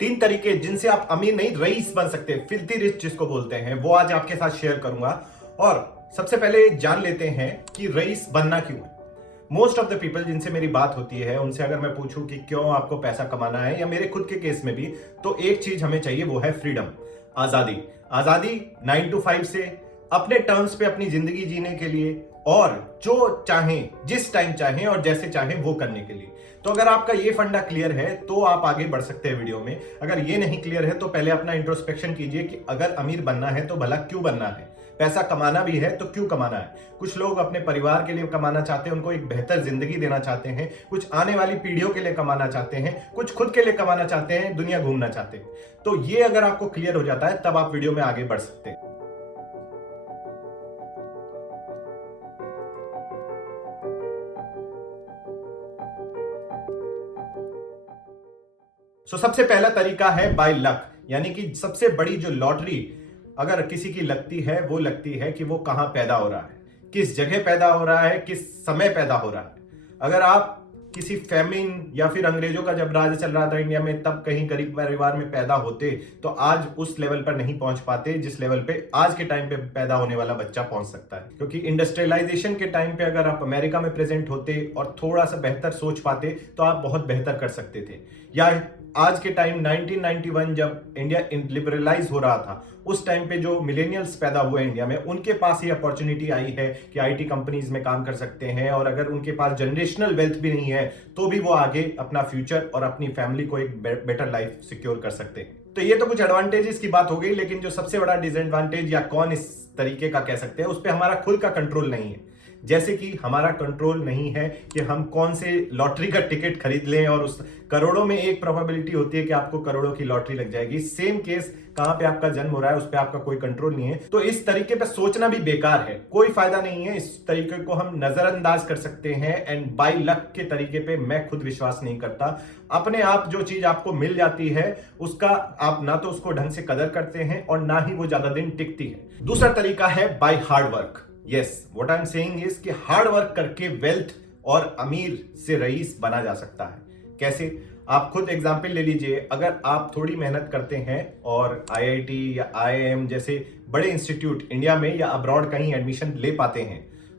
3 तरीके जिनसे आप अमीर नहीं रईस बन सकते, फिल्थी रिच जिसको बोलते हैं, वो आज आपके साथ शेयर करूंगा। और सबसे पहले जान लेते हैं कि रईस बनना क्यों है। मोस्ट ऑफ द पीपल जिनसे मेरी बात होती है उनसे अगर मैं पूछूं कि क्यों आपको पैसा कमाना है, या मेरे खुद के केस में भी, तो एक चीज हमें चाहिए, वो है फ्रीडम, आजादी। आजादी 9 to 5 से, अपने टर्म्स पे अपनी जिंदगी जीने के लिए, और जो चाहें जिस टाइम चाहें और जैसे चाहें वो करने के लिए। तो अगर आपका ये फंडा क्लियर है तो आप आगे बढ़ सकते हैं वीडियो में। अगर ये नहीं क्लियर है तो पहले अपना इंट्रोस्पेक्शन कीजिए कि अगर अमीर बनना है तो भला क्यों बनना है, पैसा कमाना भी है तो क्यों कमाना है। कुछ लोग अपने परिवार के लिए कमाना चाहते हैं, उनको एक बेहतर जिंदगी देना चाहते हैं, कुछ आने वाली पीढ़ियों के लिए कमाना चाहते हैं, कुछ खुद के लिए कमाना चाहते हैं, दुनिया घूमना चाहते हैं। तो ये अगर आपको क्लियर हो जाता है तब आप वीडियो में आगे बढ़ सकते हैं। सबसे पहला तरीका है बाय लक, यानी कि सबसे बड़ी जो लॉटरी अगर किसी की लगती है वो लगती है कि वो कहां पैदा हो रहा है, किस जगह पैदा हो रहा है, किस समय पैदा हो रहा है। अगर आप किसी फेमिन या फिर अंग्रेजों का जब राज चल रहा था इंडिया में, तब कहीं गरीब परिवार में पैदा होते तो आज उस लेवल पर नहीं पहुंच पाते जिस लेवल पे आज के टाइम पे पैदा होने वाला बच्चा पहुंच सकता है। क्योंकि इंडस्ट्रियलाइजेशन के टाइम पे अगर आप अमेरिका में प्रेजेंट होते और थोड़ा सा बेहतर सोच पाते तो आप बहुत बेहतर कर सकते थे। या आज के टाइम 1991 जब इंडिया लिबरलाइज हो रहा था, उस टाइम पे जो मिलेनियल्स पैदा हुए इंडिया में, उनके पास ये अपॉर्चुनिटी आई है कि आईटी कंपनीज में काम कर सकते हैं, और अगर उनके पास जनरेशनल वेल्थ भी नहीं है तो भी वो आगे अपना फ्यूचर और अपनी फैमिली को एक बेटर लाइफ सिक्योर कर सकते हैं। तो ये तो कुछ एडवांटेजेस की बात हो गई, लेकिन जो सबसे बड़ा डिसएडवांटेज या कौन इस तरीके का कह सकते हैं, उस पर हमारा खुद का कंट्रोल नहीं है। जैसे कि हमारा कंट्रोल नहीं है कि हम कौन से लॉटरी का टिकट खरीद लें, और उस करोड़ों में एक प्रोबेबिलिटी होती है कि आपको करोड़ों की लॉटरी लग जाएगी। सेम केस कहां पे आपका जन्म हो रहा है उस पे आपका कोई कंट्रोल नहीं है। तो इस तरीके पे सोचना भी बेकार है, कोई फायदा नहीं है। इस तरीके को हम नजरअंदाज कर सकते हैं। एंड बाय लक के तरीके पे मैं खुद विश्वास नहीं करता। अपने आप जो चीज आपको मिल जाती है उसका आप ना तो उसको ढंग से कदर करते हैं और ना ही वो ज्यादा दिन टिकती है। दूसरा तरीका है by hard work. Yes, what I am saying is कि हार्ड वर्क करके वेल्थ और अमीर से रईस बना जा सकता है। कैसे? आप खुद एग्जाम्पल ले लीजिए। अगर आप थोड़ी मेहनत करते हैं और आईआईटी या आईआईएम जैसे बड़े इंस्टीट्यूट इंडिया में या अब्रॉड कहीं एडमिशन ले पाते हैं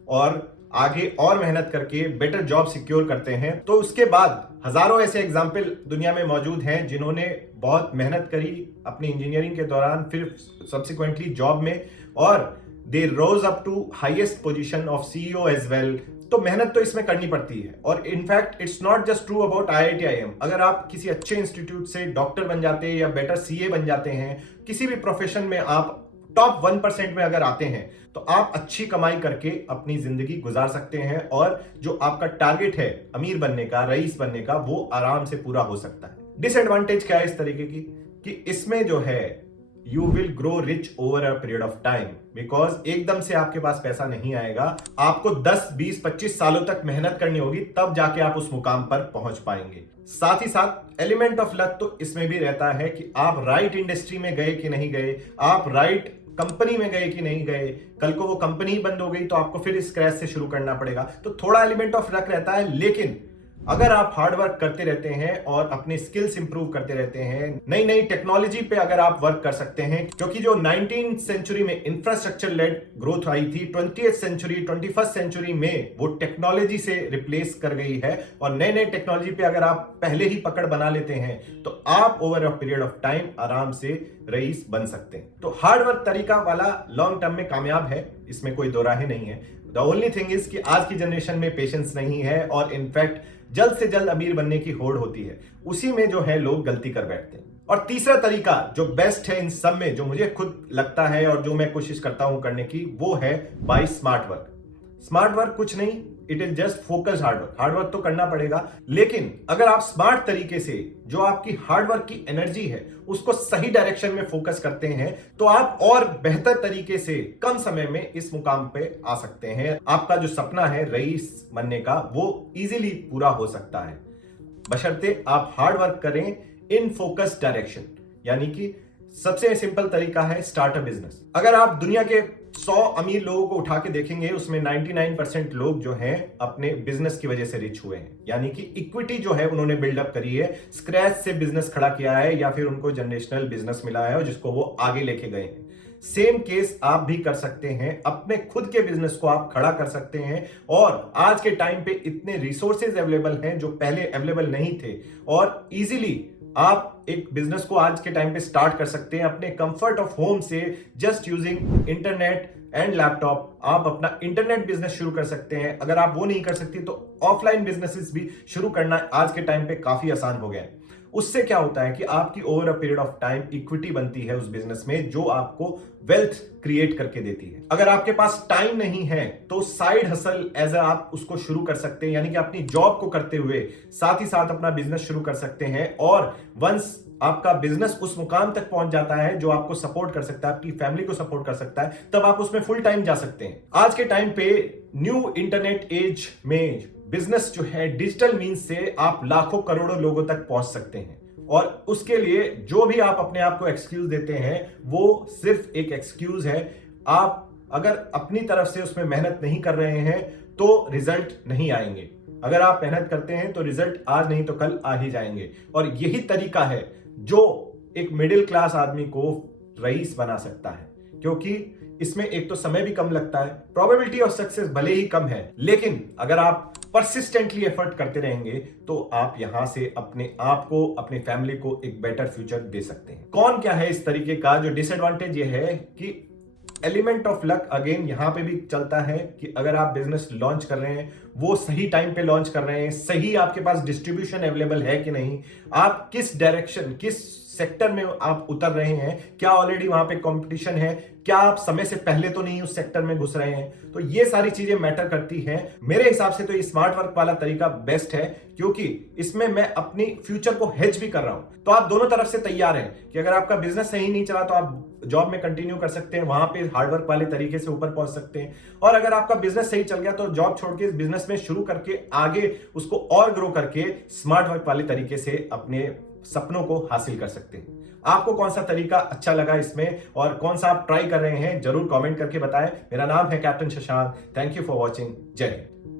और आगे और मेहनत करके बेटर जॉब सिक्योर करते हैं, तो उसके बाद हजारों ऐसे एग्जाम्पल दुनिया में मौजूद हैं जिन्होंने बहुत मेहनत करी अपनी इंजीनियरिंग के दौरान, फिर सब्सिक्वेंटली जॉब में, और they rose up to highest position of CEO as well. तो मेहनत तो इसमें करनी पड़ती है। और in fact it's not just true about IIT IIM. अगर आप किसी अच्छे इंस्टीट्यूट से डॉक्टर बन जाते हैं या बेटर सीए बन जाते हैं, किसी भी प्रोफेशन में आप टॉप 1% में अगर आते हैं, तो आप अच्छी कमाई करके अपनी जिंदगी गुजार सकते हैं, और जो आपका टारगेट है अमीर बनने का, रईस बनने का, वो आराम से पूरा हो सकता है। डिसएडवांटेज क्या है इस तरीके की कि इसमें जो है you will grow rich over a period of time, because एकदम से आपके पास पैसा नहीं आएगा। आपको 10, 20, 25 सालों तक मेहनत करनी होगी, तब जाके आप उस मुकाम पर पहुंच पाएंगे। साथ ही साथ एलिमेंट ऑफ लक तो इसमें भी रहता है कि आप राइट इंडस्ट्री में गए कि नहीं गए, आप राइट कंपनी में गए कि नहीं गए। कल को वो कंपनी ही बंद हो गई तो आपको फिर स्क्रैच से शुरू करना पड़ेगा। तो थोड़ा एलिमेंट ऑफ लक रहता है, लेकिन अगर आप हार्ड वर्क करते रहते हैं और अपने स्किल्स इंप्रूव करते रहते हैं, नई नई टेक्नोलॉजी पे अगर आप वर्क कर सकते हैं, क्योंकि जो 19th सेंचुरी में इंफ्रास्ट्रक्चर लेड ग्रोथ आई थी, 20th सेंचुरी 21st सेंचुरी में वो टेक्नोलॉजी से रिप्लेस कर गई है। और नए नए टेक्नोलॉजी पे अगर आप पहले ही पकड़ बना लेते हैं तो आप over a period of time आराम से रईस बन सकते हैं। तो हार्ड वर्क तरीका वाला लॉन्ग टर्म में कामयाब है, इसमें कोई दो राहें नहीं है। द ओनली थिंग इज कि आज की जनरेशन में पेशेंस नहीं है, और इनफैक्ट जल्द से जल्द अमीर बनने की होड़ होती है, उसी में जो है लोग गलती कर बैठते हैं। और तीसरा तरीका जो बेस्ट है इन सब में, जो मुझे खुद लगता है और जो मैं कोशिश करता हूं करने की, वो है by smart work. Smart work कुछ नहीं, it is just focus hard work. Hard work तो करना पड़ेगा, लेकिन अगर आप स्मार्ट तरीके से जो आपकी हार्ड वर्क की एनर्जी है उसको सही डायरेक्शन में फोकस करते हैं, तो आप और बेहतर तरीके से कम समय में इस मुकाम पे आ सकते हैं। आपका जो सपना है रईस बनने का, वो इजीली पूरा हो सकता है, बशर्ते आप हार्ड वर्क करें इन फोकस डायरेक्शन। यानी कि सबसे सिंपल तरीका है स्टार्ट अ बिजनेस। अगर आप दुनिया के 100 अमीर लोगों को उठा के देखेंगे, उसमें 99% लोग जो हैं अपने बिजनेस की वजह से रिच हुए हैं। यानी कि इक्विटी जो है उन्होंने बिल्डअप करी है, स्क्रैच से बिजनेस खड़ा किया है, या फिर उनको जनरेशनल बिजनेस मिला है और जिसको वो आगे लेके गए हैं। सेम केस आप भी कर सकते हैं, अपने खुद के बिजनेस को आप खड़ा कर सकते हैं। और आज के टाइम पे इतने रिसोर्सेज अवेलेबल हैं जो पहले अवेलेबल नहीं थे, और इजीली आप एक बिजनेस को आज के टाइम पे स्टार्ट कर सकते हैं अपने कंफर्ट ऑफ होम से। Just using internet and laptop आप अपना इंटरनेट बिजनेस शुरू कर सकते हैं। अगर आप वो नहीं कर सकते तो ऑफलाइन बिजनेसेस भी शुरू करना आज के टाइम पे काफी आसान हो गया है। उससे क्या होता है कि आपकी over a period of time equity बनती है उस बिजनेस में, जो आपको वेल्थ क्रिएट करके देती है। अगर आपके पास टाइम नहीं है तो साइड हसल एज आप उसको शुरू कर सकते हैं, यानी कि अपनी जॉब को करते हुए साथ ही साथ अपना बिजनेस शुरू कर सकते हैं। और वंस आपका बिजनेस उस मुकाम तक पहुंच जाता है जो आपको सपोर्ट कर सकता है, आपकी फैमिली को सपोर्ट कर सकता है, तब आप उसमें फुल टाइम जा सकते हैं। आज के टाइम पे न्यू इंटरनेट एज में बिजनेस जो है डिजिटल मींस से आप लाखों करोड़ों लोगों तक पहुंच सकते हैं। और उसके लिए जो भी आप अपने आप को एक्सक्यूज देते हैं वो सिर्फ एक एक्सक्यूज है। आप अगर अपनी तरफ से उसमें मेहनत नहीं कर रहे हैं तो रिजल्ट नहीं आएंगे। अगर आप मेहनत करते हैं तो रिजल्ट आज नहीं तो कल आ ही जाएंगे। और यही तरीका है जो एक मिडिल क्लास आदमी को रईस बना सकता है, क्योंकि इसमें एक तो समय भी कम लगता है, प्रोबेबिलिटी ऑफ सक्सेस भले ही कम है, लेकिन अगर आप परसिस्टेंटली एफर्ट करते रहेंगे तो आप यहां से अपने आप को, अपनी फैमिली को एक बेटर फ्यूचर दे सकते हैं। कौन क्या है इस तरीके का? जो डिसएडवांटेज ये है कि एलिमेंट ऑफ लक अगेन यहां पे भी चलता है कि अगर आप बिजनेस लॉन्च कर रहे हैं वो सही टाइम पे लॉन्च कर रहे हैं, सही आपके पास डिस्ट्रीब्यूशन अवेलेबल है कि नहीं, आप किस डायरेक्शन, किस सेक्टर में आप उतर रहे हैं, क्या ऑलरेडी वहां पे कंपटीशन है, क्या आप समय से पहले तो नहीं उस सेक्टर में घुस रहे हैं। तो ये सारी चीजें मैटर करती हैं। मेरे हिसाब से तो ये स्मार्ट वर्क वाला तरीका बेस्ट है, क्योंकि इसमें मैं अपनी फ्यूचर को हेज भी कर रहा हूं। तो आप दोनों तरफ से तैयार हैं कि अगर आपका बिजनेस सही नहीं चला तो आप जॉब में कंटिन्यू कर सकते हैं, वहां पे हार्डवर्क वाले तरीके से ऊपर पहुंच सकते हैं। और अगर आपका बिजनेस सही चल गया तो जॉब छोड़ के इस बिजनेस में शुरू करके आगे उसको और ग्रो करके स्मार्ट वर्क वाले तरीके से अपने सपनों को हासिल कर सकते हैं। आपको कौन सा तरीका अच्छा लगा इसमें और कौन सा आप ट्राई कर रहे हैं, जरूर कमेंट करके बताएं। मेरा नाम है captain Shashank. Thank you for watching. जय हिंद।